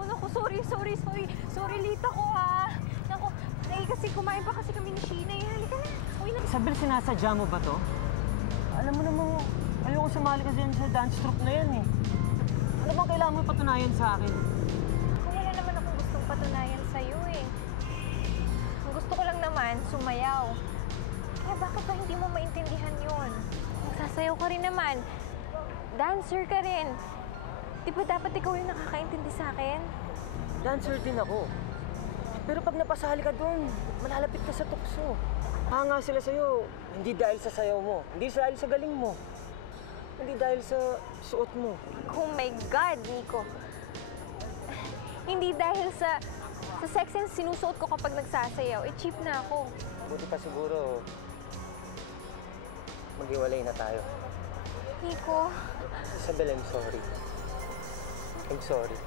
Naku, sorry, lita ko ha. Naku, kasi kumain pa kasi kami ni Sheena eh. Halika na, uwi na. Isabel, sinasadya mo ba to? Alam mo namang ayoko sumali kasi sa dance troupe na yan eh. Ano bang kailangan mo patunayan sa akin? Kung wala naman akong gustong patunayan sa'yo eh. Ang gusto ko lang naman, sumayaw. Kaya bakit ba hindi mo maintindihan yun? Nagsasayaw ka rin naman. Dancer ka rin. Di ba dapat ikaw yung nakakaintindi sa akin? Dancer din ako. Pero pag napasali ka doon, malalapit ka sa tukso. Hanga sila sa'yo, hindi dahil sa sayaw mo, hindi dahil sa galing mo, hindi dahil sa suot mo. Oh my God, Nico. Hindi dahil sa sex and sinusuot ko kapag nagsasayaw, eh cheap na ako. Buti pa siguro, maghiwalay na tayo. Nico. Isabel, I'm sorry. I'm sorry.